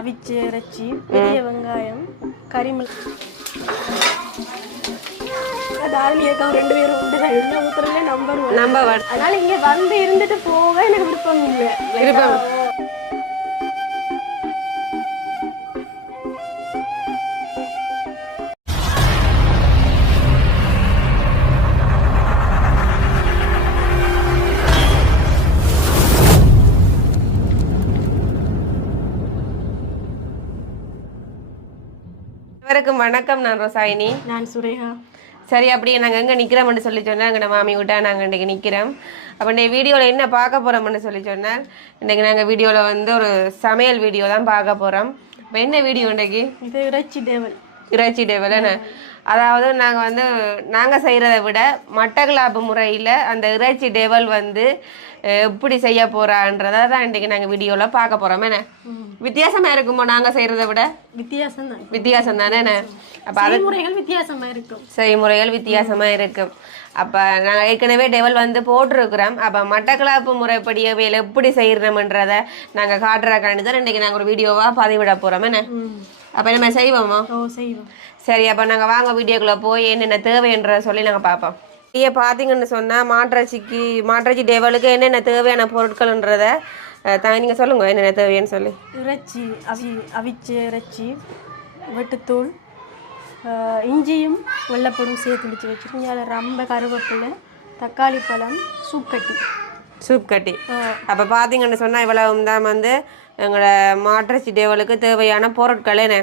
அவிச்ச இறைச்சி பெரிய வெங்காயம் கறிமல் தாரணியக்கம் ரெண்டு பேரும் உண்டு. என்ன ஊத்துறதுல நம்பர் ஒன் நம்ப வ- அதனால இங்க வந்து இருந்துட்டு போக எனக்கு விருப்பம் இல்லை. விருப்பம். அனைவருக்கும் வணக்கம். நான் ரோசாயினி. நான் சுரேகா. சரி அப்படியே நாங்கள் எங்கே நிற்கிறோம்னு சொல்லி சொன்னால் எங்கள் மாமி விட்டா நாங்கள் இன்றைக்கி நிற்கிறோம் அப்போ இன்றைக்கி வீடியோவில் என்ன பார்க்க போகிறோம்னு சொல்லி சொன்னால் இன்றைக்கி நாங்கள் வீடியோவில் வந்து ஒரு சமையல் வீடியோ தான் பார்க்க போகிறோம் இப்போ என்ன வீடியோ இன்றைக்கி இது இறைச்சி டேவல் இறைச்சி டேபிள்னு அதாவது நாங்கள் வந்து நாங்கள் செய்கிறத விட மட்டக்களப்பு முறையில் அந்த இறைச்சி டேபிள் வந்து எப்படி செய்ய போகிறான்றதை தான் இன்றைக்கி நாங்கள் வீடியோவில் பார்க்க போகிறோம் என்ன? வித்தியாசமாக இருக்குமோ நாங்கள் செய்கிறத விட? வித்தியாசம் தான் வித்தியாசம் தானே என்ன? அப்போ அது செய்முறைகள் வித்தியாசமா இருக்கும். செய்முறைகள் வித்தியாசமாக இருக்கும். அப்போ நாங்கள் ஏற்கனவே டெவல் வந்து போட்டிருக்கிறோம். அப்போ மட்டக்களப்பு முறைப்படி அவையில் எப்படி செய்கிறோம்ன்றதை நாங்கள் காட்டுறக்காண்டி தான் இன்றைக்கி நாங்கள் ஒரு வீடியோவாக பதிவிட போகிறோம் என்ன. அப்போ நம்ம செய்வோமா? ஓ செய்வோம். சரி அப்போ நாங்கள் வாங்க வீடியோக்குள்ளே போய் என்னென்ன தேவைன்றத சொல்லி நாங்கள் பார்ப்போம் இங்கே பார்த்தீங்கன்னு சொன்னால் மாட்டிறைச்சிக்கு மாட்டிறைச்சி டேவலுக்கு என்னென்ன தேவையான பொருட்கள்ன்றதை தான் நீங்கள் சொல்லுங்கள் என்னென்ன தேவைன்னு சொல்லி. இறைச்சி அவி அவிச்ச இறைச்சி வெட்டுத்தூள் இஞ்சியும் வெள்ளைப்படும் சேர்த்து பிடிச்சி வச்சுருக்கோம். அதில் ரொம்ப கருவேப்பிலை தக்காளி பழம் சூப் கட்டி. ஆஹ், அப்போ பார்த்தீங்கன்னு சொன்னால் இவ்வளவு தான் வந்து எங்களோட மாட்டிறைச்சி டேவலுக்கு தேவையான பொருட்கள் என்ன?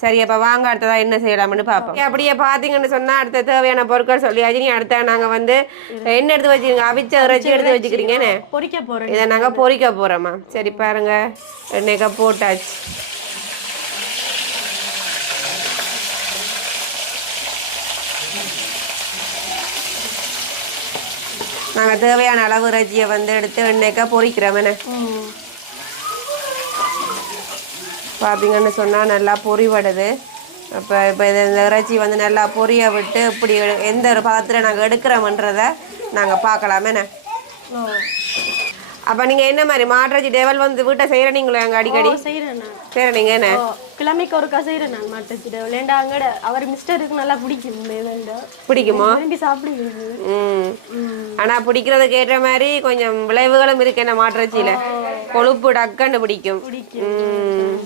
சரி அப்போ வாங்க அடுத்ததா என்ன செய்யலாம்னு பார்ப்போம். அப்படியே பார்த்தீங்கன்னு சொன்னால் அடுத்த தேவையான பொருட்கள் சொல்லியாச்சு. நீ அடுத்த நாங்கள் வந்து என்ன எடுத்து வச்சுருங்க அவிச்ச இறைச்சி எடுத்து வச்சுக்கிறீங்கன்னு பொரிக்க போகிறேன் இதை நாங்கள் பொரிக்க போகிறோம்மா சரி பாருங்க. எண்ணெய்க்கா போட்டாச்சு. நாங்கள் தேவையான அளவு இறைச்சியை வந்து எடுத்து எண்ணெய்க்கா பொரிக்கிறோம் என்ன? பார்த்தீங்கன்னு சொன்னால் நல்லா பொரிவடுது அப்போ இப்போ இது இந்த இறைச்சி வந்து நல்லா பொரிய விட்டு இப்படி எந்த ஒரு பதத்தில் நாங்கள் எடுக்கிறோம்ன்றதை நாங்கள் பார்க்கலாமே. என்ன? ஓ அப்போ நீங்கள் என்ன மாதிரி மாட்டிறைச்சி டேவல் வந்து வீட்டை செய்கிற நீங்களோ எங்கள் அடிக்கடி? செய்கிறேன் சரி நீங்கள் என்ன? கிழமைக்கு ஒருக்கா செய்கிறேன் நான் மாட்டச்சிட விளையாண்டா அங்கட அவர் மிஸ்டருக்கு நல்லா பிடிக்கும் பிடிக்குமா? விரும்பி சாப்பிடுவீங்க ம். ஆனால் பிடிக்கிறதுக்கு ஏற்ற மாதிரி கொஞ்சம் விளைவுகளும் இருக்கு என்ன மாட்டிறைச்சியில் கொழுப்பு டக்குன்னு பிடிக்கும். பிடிக்கும்.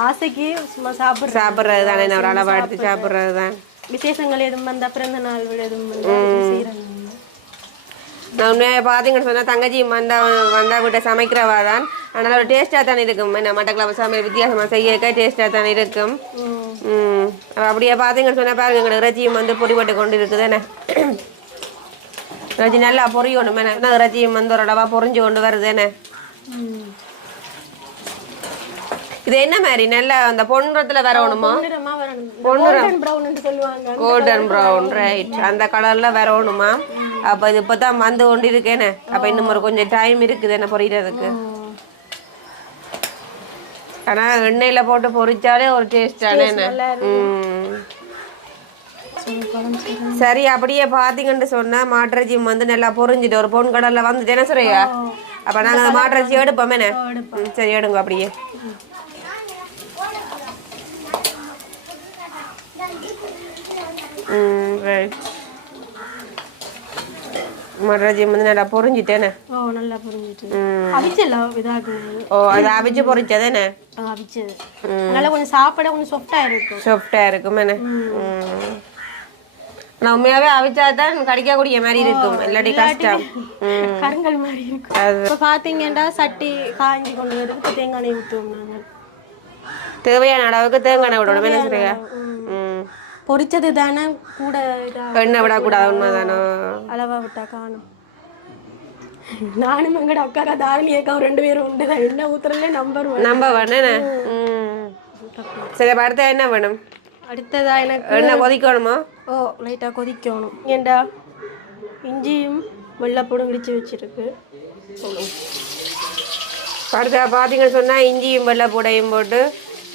ஆசைக்கு சும்மா சாப்பிட்றேன் சாப்பிட்றது தானே ஒரு அளவாக எடுத்து சாப்பிட்றது தான் விசேஷங்கள் எதுவும் வந்தா பிறந்த நாள் விட எதுவும் செய்கிறேன் நான் பார்த்தீங்கன்னு சொன்னால் தங்கச்சி வந்தா வந்தா வீட்டை சமைக்கிறவா தான் அதனால் ஒரு டேஸ்ட்டாக தானே இருக்கும் என்ன மட்டக்கிழமை சமையல் வித்தியாசமாக செய்யக்க டேஸ்ட்டாக தானே இருக்கும் அப்படியே பார்த்தீங்கன்னு சொன்னால் பாருங்க எங்களுக்கு இறைச்சியும் வந்து பொறிபட்டு கொண்டு இருக்குது என்ன இறைச்சி நல்லா பொரியணும் என்ன இறைச்சியும் வந்து ஒரு அளவாக பொரிஞ்சு கொண்டு வருது என்ன ம் இது என்ன மாதிரி? நல்லா அந்த பொன்னிறத்தில் வரணுமா பொன்னிறமா வரணும் கோல்டன் ப்ரௌன் ரைட் அந்த கலரில் வரணுமா அப்போ இது இப்போ தான் வந்து கொண்டு இருக்கேனே அப்போ இன்னும் ஒரு கொஞ்சம் டைம் இருக்குது என்ன பொரியறதுக்கு. ம். ஆனால் எண்ணெயில் போட்டு பொரிச்சாலே ஒரு டேஸ்டான சரி, அப்படியே பார்த்தீங்கன்னு சொன்னால் மாட்டிறைச்சி வந்து நல்லா பொரிஞ்சிட்டு ஒரு பொன் கடலில் வந்து என்ன சொல்றியா அப்போ அந்த மாட்டிறைச்சி எடுப்போமே என்ன? சரி எடுங்க அப்படியே. ம் ரைட் மாட்டிறைச்சி வந்து நல்லா பொரிஞ்சிட்டேனே? ஓ நல்லா புரிஞ்சிட்டு. ஓ அதை அவிச்சு பொரிச்சதேனே? அவிச்சது. அதனால கொஞ்சம் சாப்பிட கொஞ்சம் சொஃப்டா இருக்கும். சாஃப்டாக இருக்கும் என்ன ம். நான் உண்மையாகவே அவிச்சா தான் கடிக்கக்கூடிய மாதிரி இருக்கும் இல்லாட்டி கஷ்டம். கருங்கல் மாதிரி இருக்கும். அது இப்போ பார்த்தீங்கன்னா சட்டி காஞ்சி கொண்டு தேங்காய் ஊற்றுவோம் நாங்கள் தேவையான அளவுக்கு தேங்காய் விடணும். என்ன சொல்றியா ம். பொரிச்சது தானே கூட எண்ணெய் விடக்கூடாது உண்மைதானோ? அளவா விட்டா காணும். நானும் எங்கட அக்கா தாரணி அக்கா ரெண்டு பேரும் உண்டு தான். என்ன ஊத்துறதுல நம்பர் ஒன் நம்ப வேணே ம். சரி அப்ப அடுத்து என்ன வேணும்? அடுத்ததா எனக்கு எண்ணெய் கொதிக்கணுமா? ஓ லைட்டாக கொதிக்கணும். ஏண்டா? இஞ்சியும் வெள்ளைப்பூடும் இடிச்சு வச்சிருக்கு. அடுத்த பார்த்தீங்கன்னு சொன்னால் இஞ்சியும் வெள்ளை பூடையும் போட்டு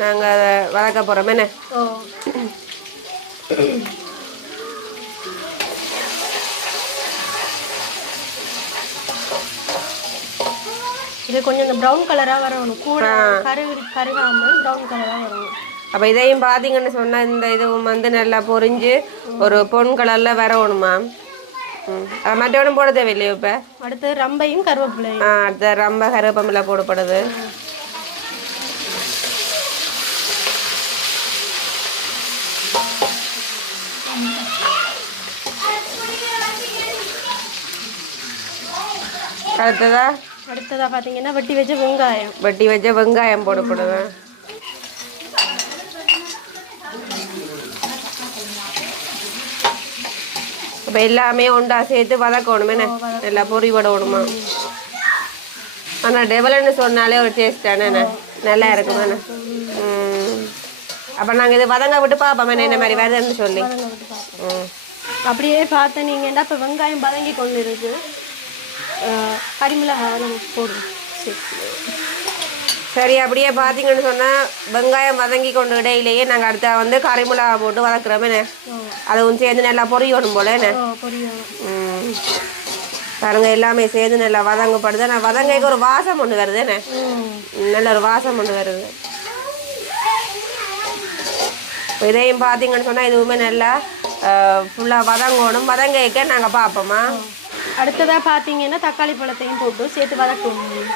நாங்கள் அதை வளர்க்க போகிறோம் என்ன? ஓ. இது கொஞ்சம் இந்த ப்ரௌன் கலராக வரணும். கூட கருவி கருகாமல் ப்ரௌன் கலராக வரணும். அப்போ இதையும் பார்த்தீங்கன்னு சொன்னால் இந்த இதுவும் வந்து நல்லா பொரிஞ்சு ஒரு பொன் கலரில் வரணுமா மற்றவனும் போட தேவையில்லையோ இப்போ? அடுத்து ரம்பையும் கருவேப்பிலையும். அடுத்த ரொம்ப கருவேப்பமில்ல போடப்படுது. அடுத்ததா? அடுத்ததாக பார்த்தீங்கன்னா வெட்டி வச்ச வெங்காயம். வெட்டி வச்ச வெங்காயம் போடப்படுது இப்போ எல்லாமே ஒண்டா சேர்த்து வதக்கணும் என்ன? நல்லா பொறி விடணுமா ஆனால் டெவலன்னு சொன்னாலே ஒரு டேஸ்ட் தானே நல்லா இருக்கும் அப்போ நாங்கள் இது வதங்க விட்டு பார்ப்போம் என்ன மாதிரி வருதுன்னு சொல்லி. வதங்க விட்டு பார்ப்போம். ம் அப்படியே பார்த்தனீங்கன்னா இப்போ வெங்காயம் வதங்கி கொண்டு இருக்கு அஹ் கரிமிளகாய் நம்ம போடுவோம் சரி அப்படியே பார்த்தீங்கன்னு சொன்னால் வெங்காயம் வதங்கி கொண்டு இடையிலேயே நாங்கள் அடுத்த வந்து கறிமிளகா போட்டு வதக்குறோமே. அதுவும் சேர்ந்து நல்லா பொரியணும் போல என்ன. பாருங்க எல்லாமே சேர்ந்து நல்லா வதங்கப்படுது. நான் வதங்க ஒரு வாசம் ஒன்று வருது என்ன? நல்ல ஒரு வாசம் ஒன்று வருது. இதையும் பார்த்தீங்கன்னு சொன்னால் இதுவுமே நல்லா ஃபுல்லாக வதங்கணும். வதங்க நாங்கள் பார்ப்போமா அடுத்ததாக பார்த்தீங்கன்னா தக்காளி பழத்தையும் போட்டு சேர்த்து வதக்கணும்.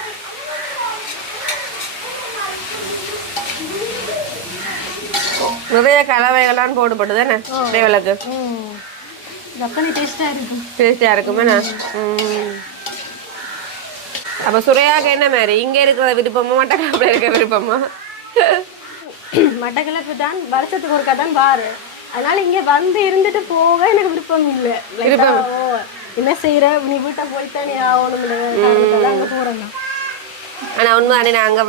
நிறைய கலவைகள்லாம் போடுபடுது என்ன டேவலுக்கு ம். தக்காளி டேஸ்ட்டாக இருக்கும்? டேஸ்டியாக இருக்குமே அப்போ சுரையாக என்ன மாதிரி? இங்கே இருக்கிற விருப்பமா மட்டக்காப்பில் இருக்க விருப்பமா? மட்டக்களப்பு தான் வருஷத்துக்கு ஒருக்கா தான் பாரு அதனால இங்கே வந்து இருந்துட்டு போக எனக்கு விருப்பம் இல்லை. விருப்பம். என்ன செய்யற நீ வீட்டை போய்த்தானே ஆகணும் அங்கே போகிறேன் ஆனால் உண்மையானே நான் அங்கே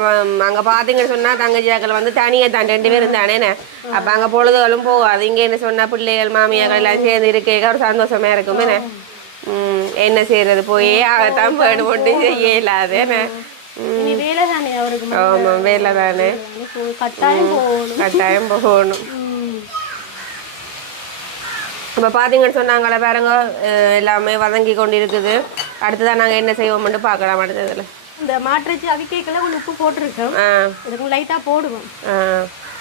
அங்கே பார்த்தீங்கன்னு சொன்னால் தங்கச்சியாக்கள் வந்து தனியாக தான் ரெண்டு பேரும் தானேண்ணே அப்போ அங்கே பொழுதுகளும் போகாது. இங்கே என்ன சொன்னால் பிள்ளைகள் மாமியாக்கள் எல்லாம் சேர்ந்து இருக்க ஒரு சந்தோஷமா இருக்குமே ம். என்ன செய்யறது போயே ஆகத்தான் வேணும் ஒன்றும் செய்ய இல்லாது வேலை தானே அவருக்கு. ஆமாம் வேலை தானே கட்டாயம் போகணும். கட்டாயம் போகணும். இப்போ பார்த்தீங்கன்னு சொன்னாங்களே பாருங்க எல்லாமே வதங்கி கொண்டு இருக்குது அடுத்ததான் நாங்கள் என்ன செய்வோம்னு பார்க்கலாம் அடுத்ததில் இந்த மாட்டிறைச்சி அவிக்கைக்கெல்லாம் கொஞ்சம் உப்பு போட்டிருக்கோம். ஆ. இதுக்கு லைட்டாக போடுவோம்.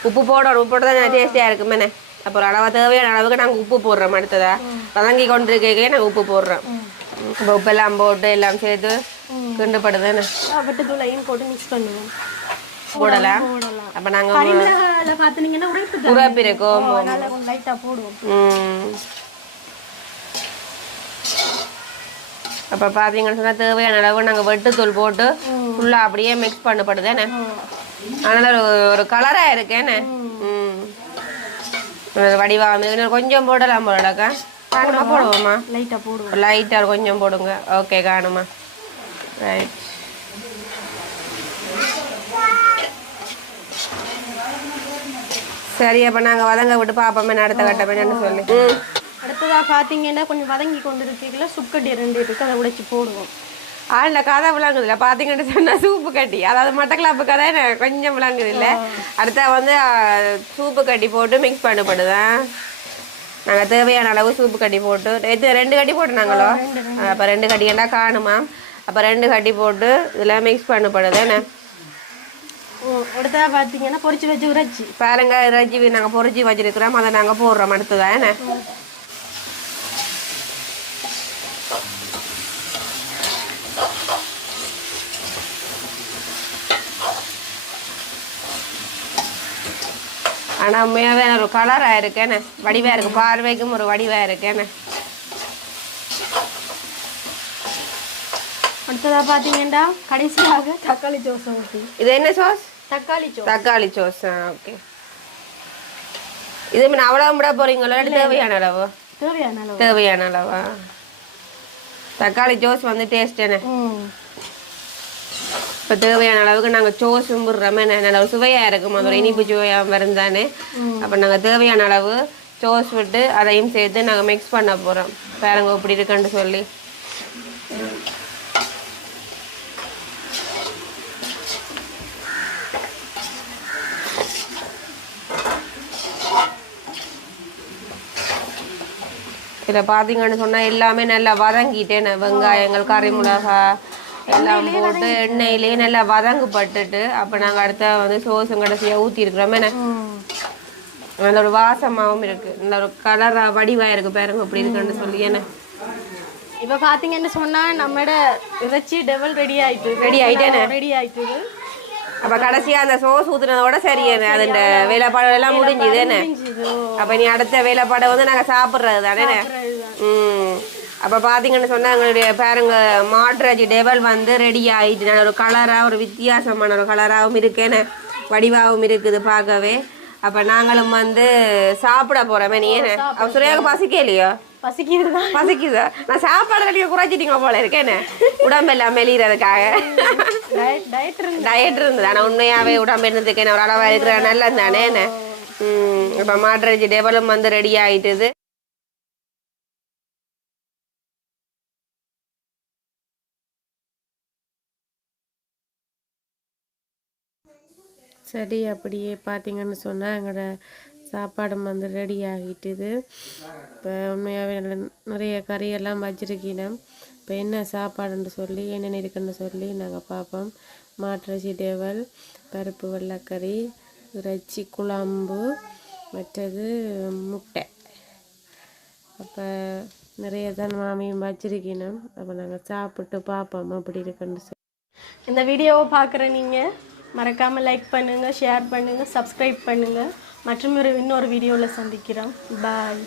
உப்பு போடணும் உப்பு போட்டு தான் டேஸ்டியாக இருக்குமே அப்புறம் அளவா தேவையான அளவுக்கு நாங்கள் உப்பு போடுறோம் அடுத்ததா. வதங்கி கொண்டு இருக்கே நாங்கள் உப்பு போடுறோம். இப்போ உப்பெல்லாம் போட்டு எல்லாம் சேர்த்து கிண்டுப்படுதுன்னு வெட்டுத்தூளையும் போட்டு மிக்ஸ் பண்ணுவோம். போடலாம். அப்போ நாங்கள் உரப்பு இருக்கும் கொஞ்சம் லைட்டாக போடுவோம். அப்போ பார்த்தீங்கன்னு சொன்னால் தேவையான அளவு நாங்கள் வெட்டுத்தூள் போட்டு ஃபுல்லாக அப்படியே மிக்ஸ் பண்ணப்படுதுன்னு அதனால் ஒரு கலராக இருக்கேன்னு ம். வடிவாக கொஞ்சம் போடலாம் போடலக்கா காணுமா போடுவோமா? லைட்டாக போடுவோம். லைட்டாக கொஞ்சம் போடுங்க. ஓகே காணுமா? ரைட் சரி அப்போ நாங்கள் வதங்க விட்டு பார்ப்போமே அடுத்த கட்டமே சொல்லி. ம். அடுத்ததாக பார்த்தீங்கன்னா கொஞ்சம் வதங்கி கொண்டு இருக்கீங்களா சுக்கட்டி ரெண்டு இருக்கு அதை உடைச்சி போடுவோம். ஆள்ல கதை விளங்குதுல பார்த்தீங்கன்னு சொன்னால் சூப்பு கட்டி. அதாவது மட்டக்கிளாப்பு கதை கொஞ்சம் விளங்குது இல்லை அடுத்தா வந்து சூப்பு கட்டி போட்டு மிக்ஸ் பண்ணப்படுதேன் நாங்கள் தேவையான அளவு சூப்பு கட்டி போட்டு இது ரெண்டு கட்டி போட்டு நாங்களோ அப்போ ரெண்டு கட்டிக்கண்டா காணுமா? அப்போ ரெண்டு கட்டி போட்டு இதில் மிக்ஸ் பண்ணப்படுதேண்ணே அடுத்ததாக பார்த்தீங்கன்னா பொரிச்சு வச்சு உரைச்சி. பாருங்க ரஜி நாங்கள் பொறிச்சி வச்சிருக்கிறோம். அதை நாங்கள் போடுறோம் அடுத்ததான் என்ன? ஆனால் உண்மையாகவே ஒரு கலராக இருக்கேன்னு வடிவாக இருக்கு. பார்வைக்கும் ஒரு வடிவாக இருக்கேன்னு அடுத்ததாக பார்த்தீங்கன்னா கடைசியாக தக்காளி ஊற்றி இது என்ன சாஸ் தக்காளி சோ தக்காளி சோஸ் ஓகே. இது நான் அவ்வளோ விட போறீங்களோ தேவையான அளவு? தேவையான அளவு. தேவையான அளவா? தக்காளி ஜோஸ் வந்து டேஸ்ட் என்ன? இப்போ தேவையான அளவுக்கு நாங்கள் சோஸும் விடுறோமே நல்ல சுவையாக இருக்கும். அது ஒரு இனிப்பு சுவையாக வருந்தானே. அப்போ நாங்கள் தேவையான அளவு சோஸ் விட்டு அதையும் சேர்த்து நாங்கள் மிக்ஸ் பண்ண போகிறோம் பாருங்க இப்படி இருக்குன்னு சொல்லி. இதில் பார்த்தீங்கன்னு சொன்னால் எல்லாமே நல்லா வதங்கிட்டேன் வெங்காயங்கள் கறி மிளகா எல்லாம் போட்டு எண்ணெயிலே நல்லா வதங்குப்பட்டுட்டு அப்போ நாங்கள் அடுத்த வந்து சோசும் கடைசியாக ஊற்றி இருக்கிறோம் என்ன? நல்ல ஒரு வாசமாகவும் இருக்கு. நல்ல ஒரு கலரா வடிவா இருக்கு பாருங்க. அப்படி இருக்குன்னு சொல்லி. என்ன? இப்போ பார்த்தீங்கன்னு சொன்னால் நம்மளோட இறைச்சி டெவல் ரெடி ஆயிட்டு Ready ஆயிட்டேனே. ரெடி ஆயிட்டுது அப்ப கடைசியா அந்த சோஸ் ஊத்துனதோட சரி என்ன அது இந்த வேலைப்பாடு எல்லாம் முடிஞ்சுது. என்ன. அப்ப நீ அடுத்த வேலைப்பாடை வந்து நாங்க சாப்பிடுறது தானே ம். அப்ப பாத்தீங்கன்னு சொன்னா எங்களுடைய பாருங்க மாட்ராஜி டேபிள் வந்து ரெடி ஆயிட்டு நல்ல ஒரு கலரா ஒரு வித்தியாசமான ஒரு கலராகவும் இருக்கேன்னு வடிவாகவும் இருக்குது பார்க்கவே. அப்ப நாங்களும் வந்து சாப்பிட போறோமே நீ என்ன? அவ சுரையாக பசிக்கலையோ? பசிக்கிறது தான் பசிக்குதா? நான் சாப்பாடு கட்டிக்க குறைச்சிட்டீங்க போல இருக்கேனே உடம்பெல்லாம் மெலிகிறதுக்காக டயட் டயட் இருந்து டயட் இருந்தது. ஆனால் உண்மையாகவே உடம்பு இருந்ததுக்கு என்ன? ஒரு அளவாக இருக்கிற நல்லது தானே என்ன? இப்போ மாட்ரேஜ் டெவலும் வந்து ரெடி ஆயிட்டுது. சரி அப்படியே பார்த்தீங்கன்னு சொன்னால் எங்களோட சாப்பாடும் வந்து ரெடி ஆகிட்டுது. இப்போ உண்மையாகவே நிறைய கறியெல்லாம் வச்சிருக்கணும் இப்போ என்ன சாப்பாடுன்னு சொல்லி என்னென்ன இருக்குன்னு சொல்லி நாங்கள் பார்ப்போம். மாட்டிறைச்சி டேவல் பருப்பு வெள்ளைக்கறி இறைச்சி குழம்பு மற்றது முட்டை. அப்போ நிறைய தான் மாமியும் வச்சிருக்கணும் அப்போ நாங்கள் சாப்பிட்டு பார்ப்போம் அப்படி இருக்குன்னு சொல்லி. இந்த வீடியோவை பார்க்குற நீங்கள் மறக்காமல் லைக் பண்ணுங்கள் ஷேர் பண்ணுங்கள் சப்ஸ்கிரைப் பண்ணுங்கள் மற்றும் ஒரு இன்னொரு வீடியோவில் சந்திக்கிறோம். பாய்